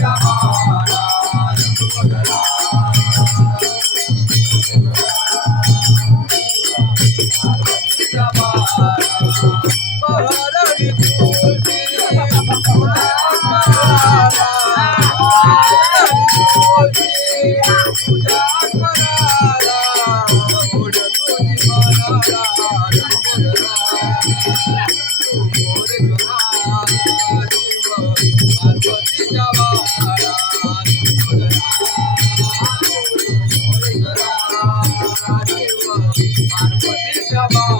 Bye.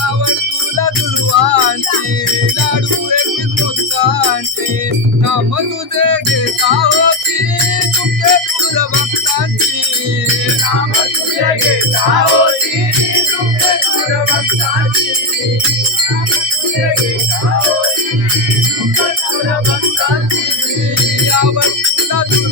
आवड तुला दुलवांचे लाडू एकवीस मोदकांचे नाम तुझे घेतावती तुमचे दूर भक्तांची नाम तुझे घेतावती तुमचे दूर भक्तांची नाम तुझे घेतावती तुमचे दूर भक्तांची आवड तुला दुल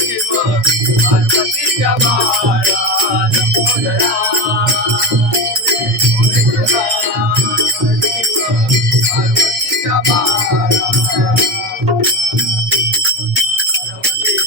पार्वतीच्या बाळा